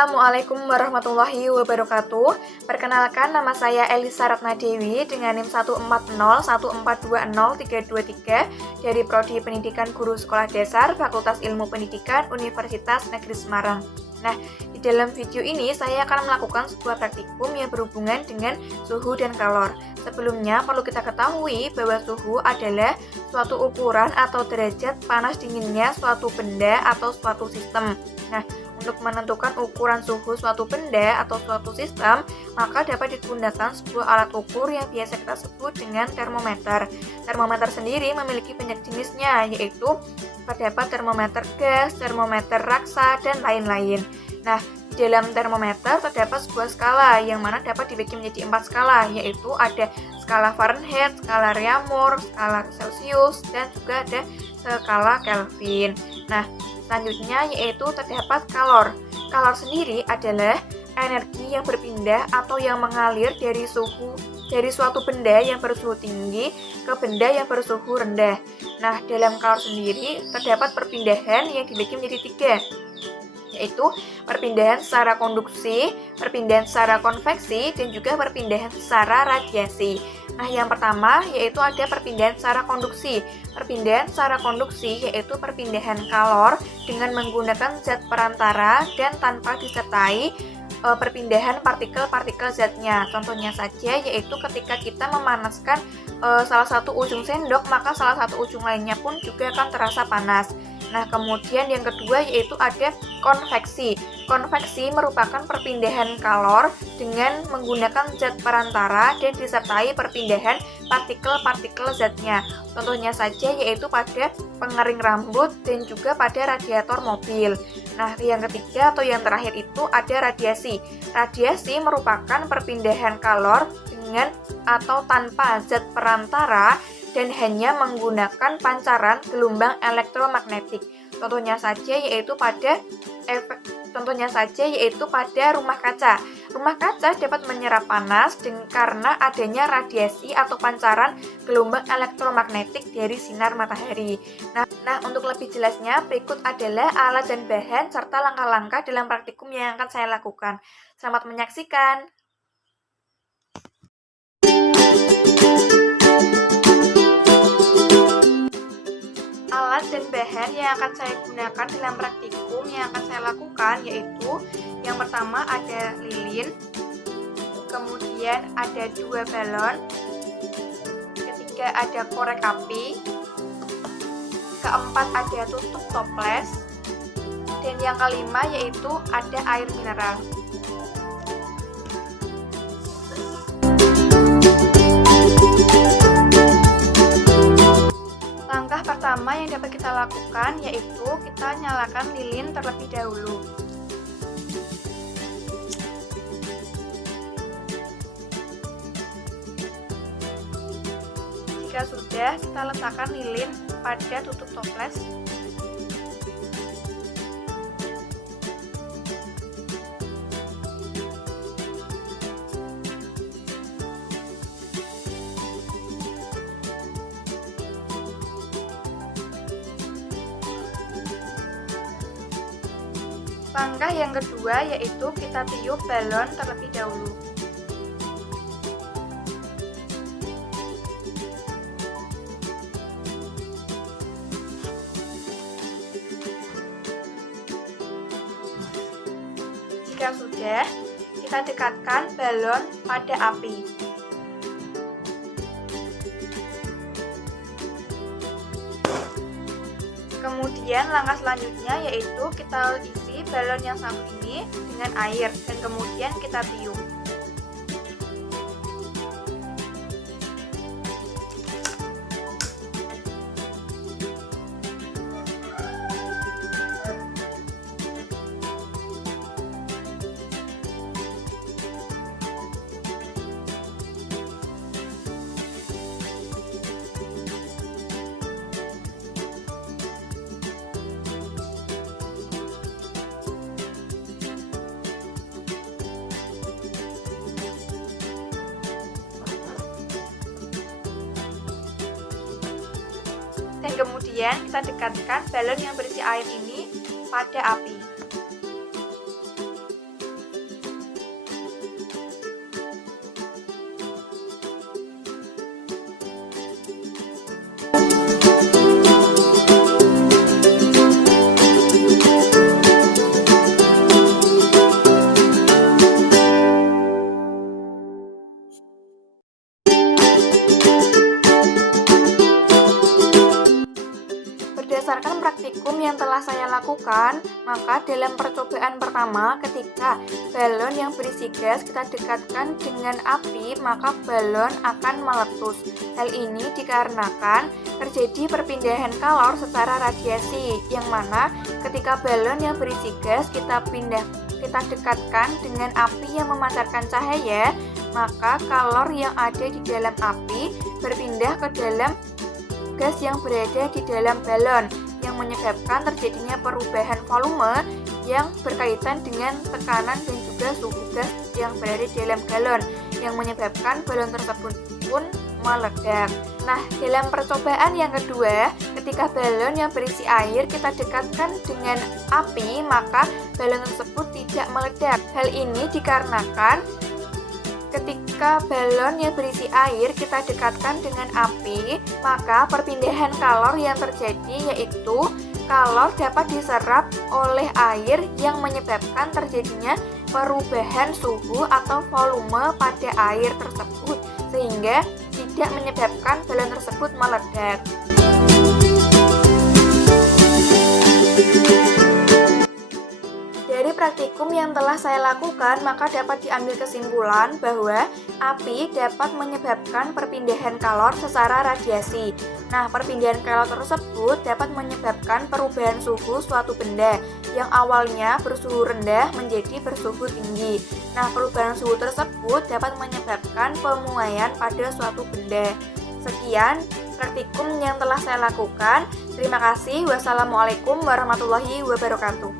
Assalamualaikum warahmatullahi wabarakatuh. Perkenalkan, nama saya Elisa Ratnadewi dengan NIM 14014203223 dari Prodi Pendidikan Guru Sekolah Dasar Fakultas Ilmu Pendidikan Universitas Negeri Semarang. Nah, di dalam video ini saya akan melakukan sebuah praktikum yang berhubungan dengan suhu dan kalor. Sebelumnya perlu kita ketahui bahwa suhu adalah suatu ukuran atau derajat panas dinginnya suatu benda atau suatu sistem. Nah, untuk menentukan ukuran suhu suatu benda atau suatu sistem, maka dapat digunakan sebuah alat ukur yang biasa kita sebut dengan termometer. Termometer sendiri memiliki banyak jenisnya, yaitu terdapat termometer gas, termometer raksa, dan lain-lain. Nah, di dalam termometer terdapat sebuah skala yang mana dapat dibagi menjadi 4 skala, yaitu ada skala Fahrenheit, skala Reaumur, skala Celcius, dan juga ada skala Kelvin. Nah, selanjutnya yaitu terdapat kalor. Kalor sendiri adalah energi yang berpindah atau yang mengalir dari suatu benda yang bersuhu tinggi ke benda yang bersuhu rendah. Nah, dalam kalor sendiri terdapat perpindahan yang dibagi menjadi 3, yaitu perpindahan secara konduksi, perpindahan secara konveksi, dan juga perpindahan secara radiasi. Nah, yang pertama yaitu ada perpindahan secara konduksi. Perpindahan secara konduksi yaitu perpindahan kalor dengan menggunakan zat perantara dan tanpa disertai perpindahan partikel-partikel zatnya. Contohnya saja yaitu ketika kita memanaskan salah satu ujung sendok, maka salah satu ujung lainnya pun juga akan terasa panas. Nah, kemudian yang kedua yaitu ada konveksi. Konveksi merupakan perpindahan kalor dengan menggunakan zat perantara dan disertai perpindahan partikel-partikel zatnya. Contohnya saja yaitu pada pengering rambut dan juga pada radiator mobil. Nah, yang ketiga atau yang terakhir itu ada radiasi. Radiasi merupakan perpindahan kalor dengan atau tanpa zat perantara dan hanya menggunakan pancaran gelombang elektromagnetik. Contohnya saja yaitu pada rumah kaca. Rumah kaca dapat menyerap panas karena adanya radiasi atau pancaran gelombang elektromagnetik dari sinar matahari. Nah, untuk lebih jelasnya berikut adalah alat dan bahan serta langkah-langkah dalam praktikum yang akan saya lakukan. Selamat menyaksikan. Alat dan bahan yang akan saya gunakan dalam praktikum yang akan saya lakukan yaitu yang pertama ada lilin, kemudian ada 2 balon, ketiga ada korek api, keempat ada tutup toples, dan yang kelima yaitu ada air mineral. Langkah pertama yang dapat kita lakukan yaitu kita nyalakan lilin terlebih dahulu. Jika sudah, kita letakkan lilin pada tutup toples. Langkah yang kedua yaitu kita tiup balon terlebih dahulu. Jika sudah, kita dekatkan balon pada api. Kemudian langkah selanjutnya yaitu kita isi balon yang satu ini dengan air dan kemudian kita tiup. Dan kemudian kita dekatkan balon yang berisi air ini pada api. yang telah saya lakukan, maka dalam percobaan pertama ketika balon yang berisi gas kita dekatkan dengan api, maka balon akan meletus. Hal ini dikarenakan terjadi perpindahan kalor secara radiasi, yang mana ketika balon yang berisi gas kita dekatkan dengan api yang memancarkan cahaya, maka kalor yang ada di dalam api berpindah ke dalam gas yang berada di dalam balon, yang menyebabkan terjadinya perubahan volume yang berkaitan dengan tekanan dan juga suhu gas yang berada di dalam galon, yang menyebabkan balon tersebut pun meledak. Nah, dalam percobaan yang kedua, ketika balon yang berisi air kita dekatkan dengan api, maka balon tersebut tidak meledak. Hal ini dikarenakan ketika balon yang berisi air kita dekatkan dengan api, maka perpindahan kalor yang terjadi yaitu kalor dapat diserap oleh air yang menyebabkan terjadinya perubahan suhu atau volume pada air tersebut, sehingga tidak menyebabkan balon tersebut meledak. Dari praktikum yang telah saya lakukan, maka dapat diambil kesimpulan bahwa api dapat menyebabkan perpindahan kalor secara radiasi. Nah, perpindahan kalor tersebut dapat menyebabkan perubahan suhu suatu benda yang awalnya bersuhu rendah menjadi bersuhu tinggi. Nah, perubahan suhu tersebut dapat menyebabkan pemuaian pada suatu benda. Sekian praktikum yang telah saya lakukan. Terima kasih. Wassalamualaikum warahmatullahi wabarakatuh.